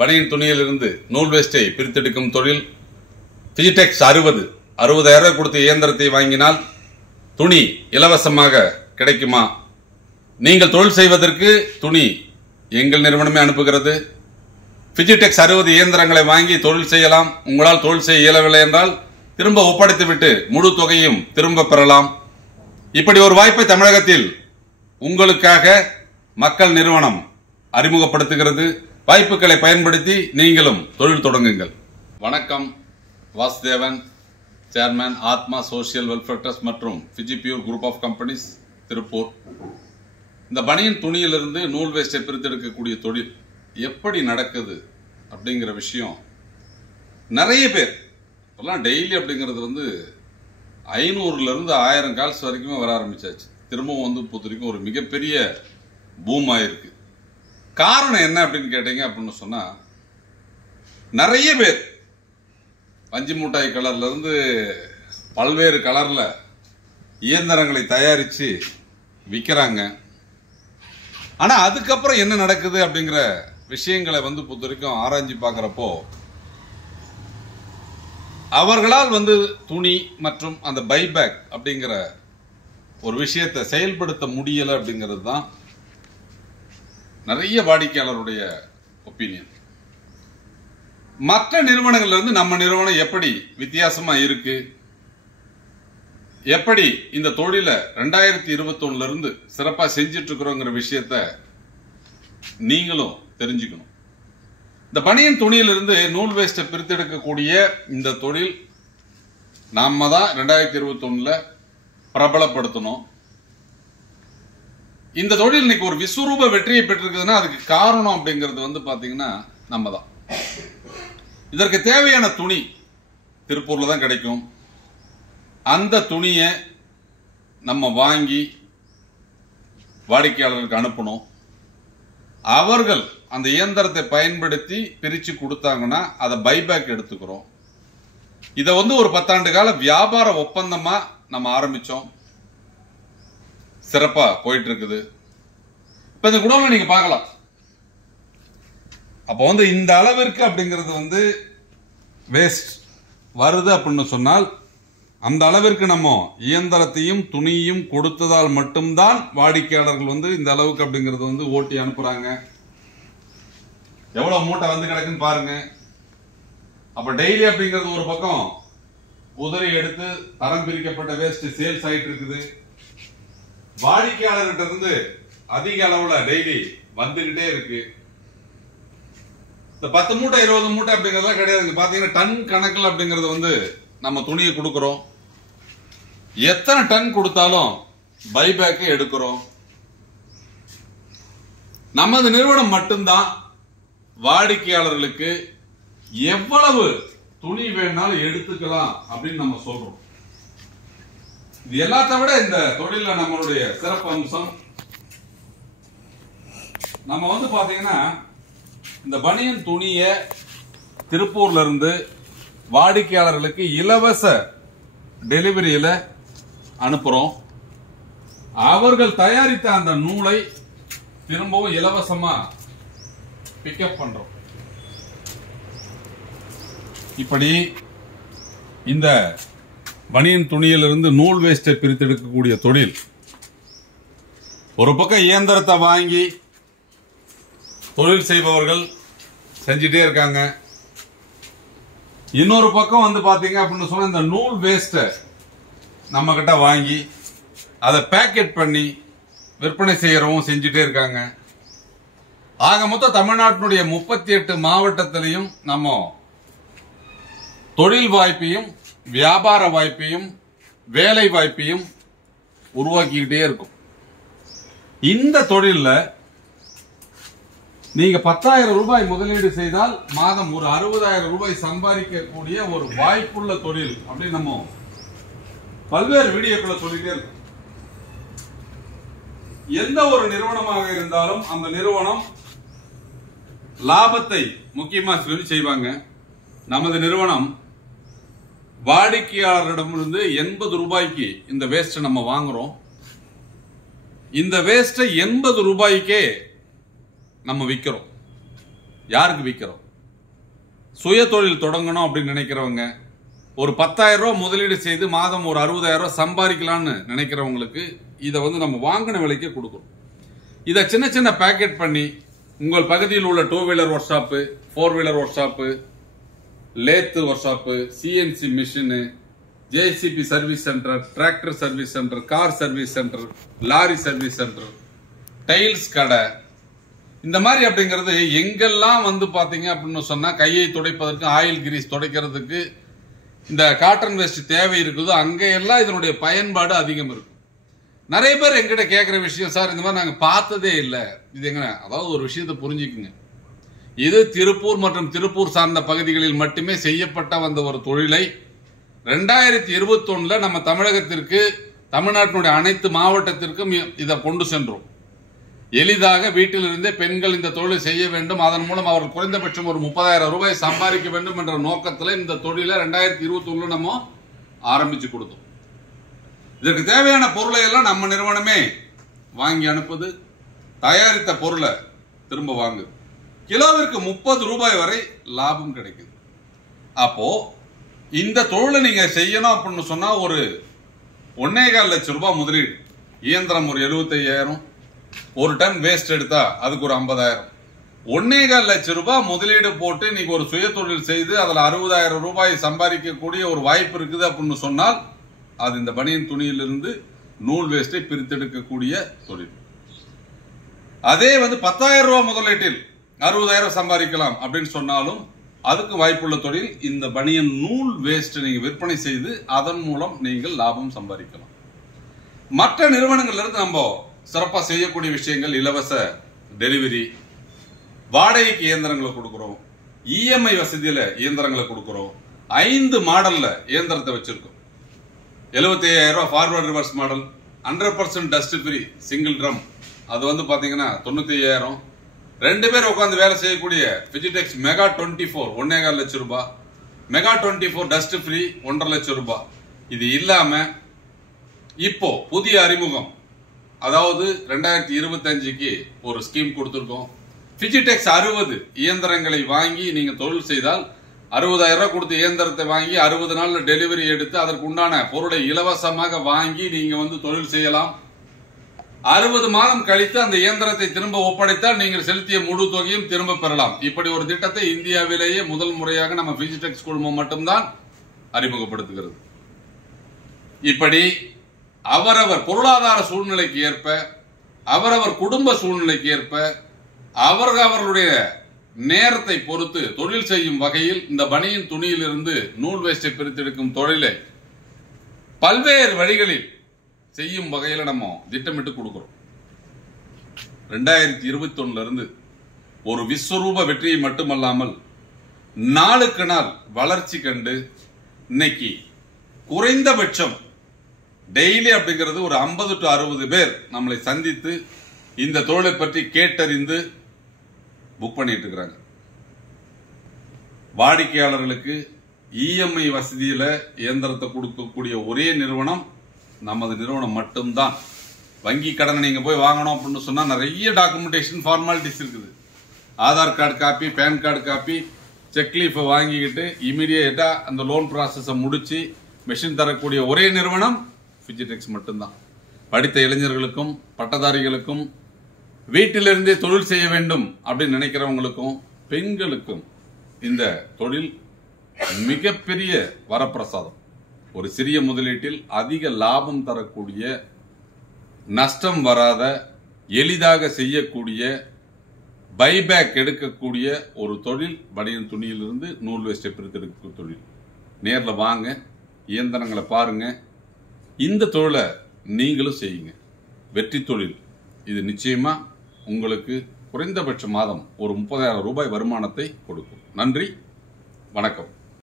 பனியன் துணியிலிருந்து நூல் வேஸ்டை பிரித்தெடுக்கும் தொழில் பிஜிடெக்ஸ் 60,000 கொடுத்து இயந்திரத்தை வாங்கினால் துணி இலவசமாக கிடைக்குமா? நீங்கள் தொழில் செய்வதற்கு துணி எங்கள் நிறுவனமே அனுப்புகிறது. பிஜிடெக்ஸ் 60 இயந்திரங்களை வாங்கி தொழில் செய்யலாம். உங்களால் தொழில் செய்ய இயலவில்லை என்றால் திரும்ப ஒப்படைத்துவிட்டு முழு தொகையும் திரும்ப பெறலாம். இப்படி ஒரு வாய்ப்பை தமிழகத்தில் உங்களுக்காக மக்கள் நிறுவனம் அறிமுகப்படுத்துகிறது. வாய்ப்புகளை பயன்படுத்தி நீங்களும் தொழில் தொடங்குங்கள். வணக்கம். Vasudevan, chairman, Atma social welfare trust மற்றும் Fiji pure group of companies, Tiruppur. இந்த பனியன் துணியிலிருந்து நூல் வேஸ்டை பிரித்தெடுக்கக்கூடிய தொழில் எப்படி நடக்குது அப்படிங்கிற விஷயம் நிறைய பேர் இப்பெல்லாம் டெய்லி அப்படிங்கிறது 500லிருந்து 1000 கால்ஸ் வரைக்குமே வர ஆரம்பிச்சாச்சு. திரும்பவும் பொறுத்தவரைக்கும் ஒரு மிகப்பெரிய பூம் ஆயிருக்கு. காரணம் என்ன அப்படின்னு கேட்டீங்க அப்படின்னு சொன்னா, நிறைய பேர் பஞ்சு மூட்டாய் கலர்ல இருந்து பல்வேறு கலர்ல இயந்திரங்களை தயாரிச்சு விற்கிறாங்க. ஆனா அதுக்கப்புறம் என்ன நடக்குது அப்படிங்கிற விஷயங்களை பொறுத்த வரைக்கும் ஆராய்ச்சி பார்க்கிறப்போ, அவர்களால் துணி மற்றும் அந்த பைபேக் அப்படிங்கிற ஒரு விஷயத்தை செயல்படுத்த முடியல அப்படிங்கிறது தான் நிறைய வாடிக்கையாளருடைய ஒப்பீனியன். மற்ற நிறுவனங்கள்ல இருந்து நம்ம நிறுவனம் எப்படி வித்தியாசமா இருக்கு, எப்படி இந்த தொழிலை 2021 இருந்து சிறப்பா செஞ்சிட்டு இருக்கிறோங்கிற விஷயத்த நீங்களும் தெரிஞ்சுக்கணும். இந்த பனியன் துணியிலிருந்து நூல் வேஸ்டை பிரித்தெடுக்கக்கூடிய இந்த தொழில் நாம தான் 2021 பிரபலப்படுத்தணும். இந்த தொழில் இன்னைக்கு ஒரு விஸ்வரூப வெற்றியை பெற்றிருக்குதுன்னா அதுக்கு காரணம் அப்படிங்கிறது பாத்தீங்கன்னா நம்ம தான். இதற்கு தேவையான துணி திருப்பூர்ல தான் கிடைக்கும். அந்த துணியை நம்ம வாங்கி வாடிக்கையாளர்களுக்கு அனுப்பணும். அவர்கள் அந்த இயந்திரத்தை பயன்படுத்தி பிரிச்சு கொடுத்தாங்கன்னா அதை பைபேக் எடுத்துக்கிறோம். இதை ஒரு 10 ஆண்டு கால வியாபார ஒப்பந்தமா நம்ம ஆரம்பிச்சோம். சிறப்பா போயிட்டு இருக்குது. இப்ப இந்த குடோன்ல நீங்க பார்க்கலாம். அப்போ இந்த அளவிற்கு அப்படிங்கிறது வேஸ்ட் வருது அப்படின்னு சொன்னால், அந்த அளவிற்கு நம்ம இயந்திரத்தையும் துணியும் கொடுத்ததால் மட்டும்தான் வாடிக்கையாளர்கள் இந்த அளவுக்கு அப்படிங்கிறது ஓட்டி அனுப்புறாங்க. எவ்வளவு மூட்டை கிடக்குன்னு பாருங்க. அப்ப டெய்லி அப்படிங்கிறது ஒரு பக்கம் உதறி எடுத்து தரம் பிரிக்கப்பட்ட வேஸ்ட் சேல்ஸ் ஆயிட்டு இருக்குது. வாடிக்கையாளர்கிட்ட இருந்து அதிக அளவுல டெய்லி வந்துகிட்டே இருக்கு. இந்த 10 மூட்டை 20 மூட்டை அப்படிங்கறதெல்லாம் கிடையாது. பாத்தீங்கன்னா டன் கணக்கில் அப்படிங்கறது நம்ம துணியை கொடுக்கிறோம். எத்தனை டன் கொடுத்தாலும் பைபேக் எடுக்கிறோம். நமது நிறுவனம் மட்டும்தான் வாடிக்கையாளர்களுக்கு எவ்வளவு துணி வேணாலும் எடுத்துக்கலாம் அப்படின்னு நம்ம சொல்றோம். இது எல்லாத்த விட இந்த தொழில நம்மளுடைய சிறப்பு அம்சம், நம்ம பாத்தீங்கன்னா இந்த பனியன் துணிய திருப்பூர்ல இருந்து வாடிக்கையாளர்களுக்கு இலவச டெலிவரியில அனுப்புறோம். அவர்கள் தயாரித்த அந்த நூலை திரும்பவும் இலவசமா பிக்கப் பண்றோம். இப்படி இந்த பனியன் துணியிலிருந்து நூல் வேஸ்டை பிரித்தெடுக்கக்கூடிய தொழில் ஒரு பக்கம் இயந்திரத்தை வாங்கி தொழில் செய்பவர்கள் செஞ்சுட்டே இருக்காங்க. இன்னொரு பக்கம் பாத்தீங்க அப்படின்னு சொன்னா இந்த நூல் வேஸ்ட நம்ம கிட்ட வாங்கி அதை பேக்கெட் பண்ணி விற்பனை செய்யறவங்க செஞ்சுட்டே இருக்காங்க. ஆக மொத்தம் தமிழ்நாட்டினுடைய 38 மாவட்டத்திலையும் நம்ம தொழில் வாய்ப்பையும் வியாபார வாய்ப்பையும் வேலை வாய்ப்பையும் உருவாக்கிக்கிட்டே இருக்கும். இந்த தொழில நீங்க 10,000 ரூபாய் முதலீடு செய்தால் மாதம் ஒரு 60,000 ரூபாய் சம்பாதிக்கக்கூடிய ஒரு வாய்ப்புள்ள தொழில் அப்படின்னு நம்ம பல்வேறு வீடியோக்களை சொல்லிட்டே இருக்கும். எந்த ஒரு நிறுவனமாக இருந்தாலும் அந்த நிறுவனம் லாபத்தை முக்கியமா செய்வாங்க. நமது நிறுவனம் வாடிக்கையாளரிடமிருந்து 80 ரூபாய்க்கு இந்த வேஸ்ட் நம்ம வாங்குறோம். இந்த வேஸ்ட் 80 ரூபாய்க்கே நம்ம விற்கிறோம். யாருக்கு விற்கிறோம்? சுய தொழில் தொடங்கணும் அப்படின்னு நினைக்கிறவங்க, ஒரு 10,000 ரூபாய் முதலீடு செய்து மாதம் ஒரு 60,000 ரூபாய் சம்பாதிக்கலாம்னு நினைக்கிறவங்களுக்கு இதை வந்து நம்ம வாங்கின விலைக்கு கொடுக்குறோம். இதை சின்ன சின்ன பேக்கெட் பண்ணி உங்கள் பகுதியில் உள்ள 2 wheeler work shop, 4 wheeler work shop, lathe work shop, CNC machine, JCB service centre, tractor service centre, car service centre, lorry service centre, tiles கடை, இந்த மாதிரி அப்படிங்கிறது எங்கெல்லாம் வந்து பாத்தீங்க அப்படின்னு சொன்னா கையை துடைப்பதற்கு, ஆயில் கிரீஸ் துடைக்கிறதுக்கு இந்த காட்டன் வேஸ்ட் தேவை இருக்குதோ அங்கெல்லாம் இதனுடைய பயன்பாடு அதிகம் இருக்கும். நிறைய பேர் எங்கிட்ட கேட்கிற விஷயம், சார் இந்த மாதிரி நாங்க பார்த்ததே இல்லை, இது எங்க, அதாவது ஒரு விஷயத்தை புரிஞ்சுக்குங்க, இது திருப்பூர் மற்றும் திருப்பூர் சார்ந்த பகுதிகளில் மட்டுமே செய்யப்பட்ட வந்த ஒரு தொழிலை 2021 நம்ம தமிழகத்திற்கு, தமிழ்நாட்டினுடைய அனைத்து மாவட்டத்திற்கும் இதை கொண்டு சென்றோம். எளிதாக வீட்டிலிருந்தே பெண்கள் இந்த தொழிலை செய்ய வேண்டும், அதன் மூலம் அவர்கள் குறைந்தபட்சம் ஒரு 30,000 ரூபாய் சம்பாதிக்க வேண்டும் என்ற நோக்கத்தில் இந்த தொழிலை 2021 நம்ம ஆரம்பிச்சு கொடுத்தோம். இதற்கு தேவையான பொருளை எல்லாம் நம்ம நிறுவனமே வாங்கி அனுப்புது, தயாரித்த பொருளை திரும்ப வாங்குது. கிலோவிற்கு 30 ரூபாய் வரை லாபம் கிடைக்குது. அப்போ இந்த தொழிலை நீங்க செய்யணும் அப்படின்னு சொன்னா ஒரு 1.25 லட்சம் ரூபாய் முதலீடு, இயந்திரம் ஒரு 75,000, ஒரு டன் வேஸ்ட் எடுத்தா அதுக்கு ஒரு 50,000, 1.25 லட்சம் ரூபாய் முதலீடு போட்டு நீங்க ஒரு சுய தொழில் செய்து அதுல 60,000 ரூபாய் சம்பாதிக்கக்கூடிய ஒரு வாய்ப்பு இருக்குது அப்படின்னு சொன்னால் அது இந்த பனியன் துணியிலிருந்து நூல் வேஸ்டை பிரித்தெடுக்கக்கூடிய தொழில். அதே வந்து 10,000 ரூபாய் முதலீட்டில் 60,000 சம்பாதிக்கலாம் அப்படின்னு சொன்னாலும் அதுக்கு வாய்ப்புள்ள தொழில் இந்த பனியன் நூல் வேஸ்ட் நீங்க விற்பனை செய்து அதன் மூலம் நீங்கள் லாபம் சம்பாதிக்கலாம். மற்ற நிறுவனங்கள்ல இருந்து நம்ம சிறப்பாக செய்யக்கூடிய விஷயங்கள், இலவச டெலிவரி, வாடகைக்கு இயந்திரங்களை கொடுக்கிறோம், இஎம்ஐ வசதியில இயந்திரங்களை கொடுக்கிறோம், 5 மாடல்ல இயந்திரத்தை வச்சிருக்கோம். 75,000 ரூபாய் forward reverse model, 100% dust free single drum, அது வந்து பாத்தீங்கன்னா 95,000. 2 பேர் உட்காந்து வேலை செய்யக்கூடிய பிஜிடெக்ஸ் மெகா 24 1.25 லட்சம் ரூபாய், மெகா 24 டஸ்ட் ஃப்ரீ 1.5 லட்சம் ரூபாய். இது இல்லாம இப்போ புதிய அறிமுகம், அதாவது 2025க்கு ஒரு ஸ்கீம் கொடுத்திருக்கோம். பிஜிடெக்ஸ் 60 இயந்திரங்களை வாங்கி நீங்க தொழில் செய்தால் 60,000 ரூபாய் கொடுத்து இயந்திரத்தை வாங்கி 60 நாள்ல டெலிவரி எடுத்து அதற்கு உண்டான பொருளை இலவசமாக வாங்கி நீங்க வந்து தொழில் செய்யலாம். 60 மாதம் கழித்து அந்த இயந்திரத்தை திரும்ப ஒப்படைத்தால் நீங்கள் செலுத்திய முழு தொகையும் திரும்ப பெறலாம். இப்படி ஒரு திட்டத்தை இந்தியாவிலேயே முதல் முறையாக நம்ம பிஜிடெக்ஸ் குழுமம் மட்டும்தான் அறிமுகப்படுத்துகிறது. இப்படி அவரவர் பொருளாதார சூழ்நிலைக்கு ஏற்ப, அவரவர் குடும்ப சூழ்நிலைக்கு ஏற்ப, அவர்களுடைய நேரத்தை பொறுத்து தொழில் செய்யும் வகையில் இந்த பனியன் துணியிலிருந்து நூல் வேஸ்டை பிரித்தெடுக்கும் தொழிலை பல்வேறு வழிகளில் செய்யும் வகையில் நம்ம திட்டமிட்டு கொடுக்கிறோம். 2021 இருந்து ஒரு விஸ்வரூப வெற்றியை மட்டுமல்லாமல் நாளுக்கு நாள் வளர்ச்சி கண்டு இன்னைக்கு குறைந்தபட்சம் டெய்லி அப்படிங்கிறது ஒரு 50 to 60 பேர் நம்மளை சந்தித்து இந்த தொழிலை பற்றி கேட்டறிந்து புக் பண்ணிட்டு இருக்கிறாங்க. வாடிக்கையாளர்களுக்கு இஎம்ஐ வசதியில இயந்திரத்தை கொடுக்கக்கூடிய ஒரே நிறுவனம் நமது நிறுவனம் மட்டும்தான். வங்கி கடனை நீங்க போய் வாங்கணும் அப்படின்னு சொன்னா நிறைய டாக்குமெண்டேஷன் ஃபார்மாலிட்டிஸ் இருக்குது. Aadhaar card copy, PAN card copy, செக்லீஃபை வாங்கிக்கிட்டு இமீடியட்டா அந்த லோன் ப்ராசஸை முடிச்சு மெஷின் தரக்கூடிய ஒரே நிறுவனம் பிஜிடெக்ஸ் மட்டும்தான். படித்த இளைஞர்களுக்கும் பட்டதாரிகளுக்கும் வீட்டிலிருந்தே தொழில் செய்ய வேண்டும் அப்படின்னு நினைக்கிறவங்களுக்கும் பெண்களுக்கும் இந்த தொழில் மிகப்பெரிய வரப்பிரசாதம். ஒரு சிறிய முதலீட்டில் அதிக லாபம் தரக்கூடிய, நஷ்டம் வராத, எளிதாக செய்யக்கூடிய, பைபேக் எடுக்கக்கூடிய ஒரு தொழில் பனியன் துணியிலிருந்து நூல் வேஸ்டை பிரித்தெடுக்கும் தொழில். நேர்ல வாங்க, இயந்திரங்களை பாருங்க, இந்த தொழிலை நீங்களும் செய்யுங்க. வெற்றி தொழில் இது நிச்சயமா உங்களுக்கு குறைந்தபட்ச மாதம் ஒரு 30,000 ரூபாய் வருமானத்தை கொடுக்கும். நன்றி, வணக்கம்.